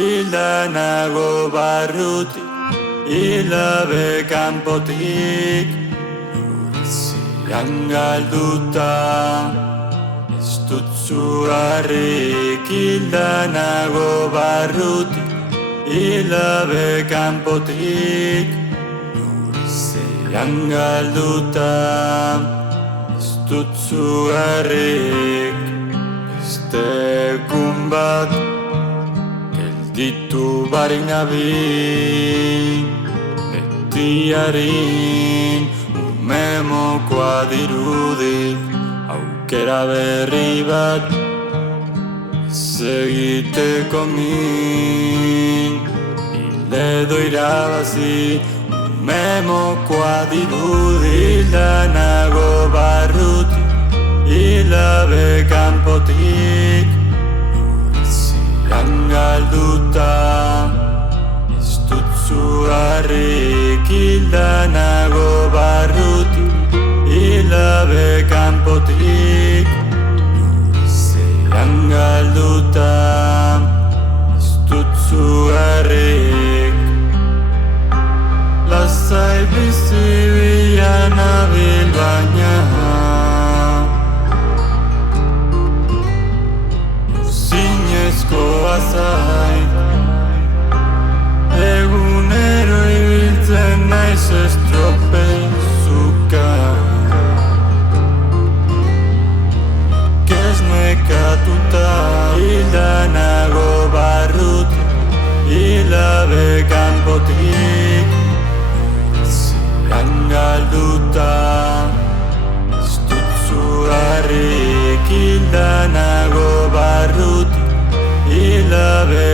Nago barrutik, hilabe kanpotik, zian galduta, ez dut zuharrik. Nago barrutik, hilabe kanpotik, zian galduta, ez dut zuharrik. Beste egun bat gelditu barik nabil, betiarin umemokoa dirudi. Aukera berri bat ez egiteko min, edo irabazi umemokoa dirudi. Nago barrutik, hilabe kanpotik, zian galduta, ez dut zuharrik. Nago barrutik, hilabe kanpotik, zian galduta, ez dut zuharrik. Lasai bizi bila nabil baina zinezkoa zait. Egunero ibiltzen naiz estropezuka, ez nekatuta. Nago barrutik, hilabe kanpotik, zian galduta, ez dut zuharrik. Nago barrutik, hilabe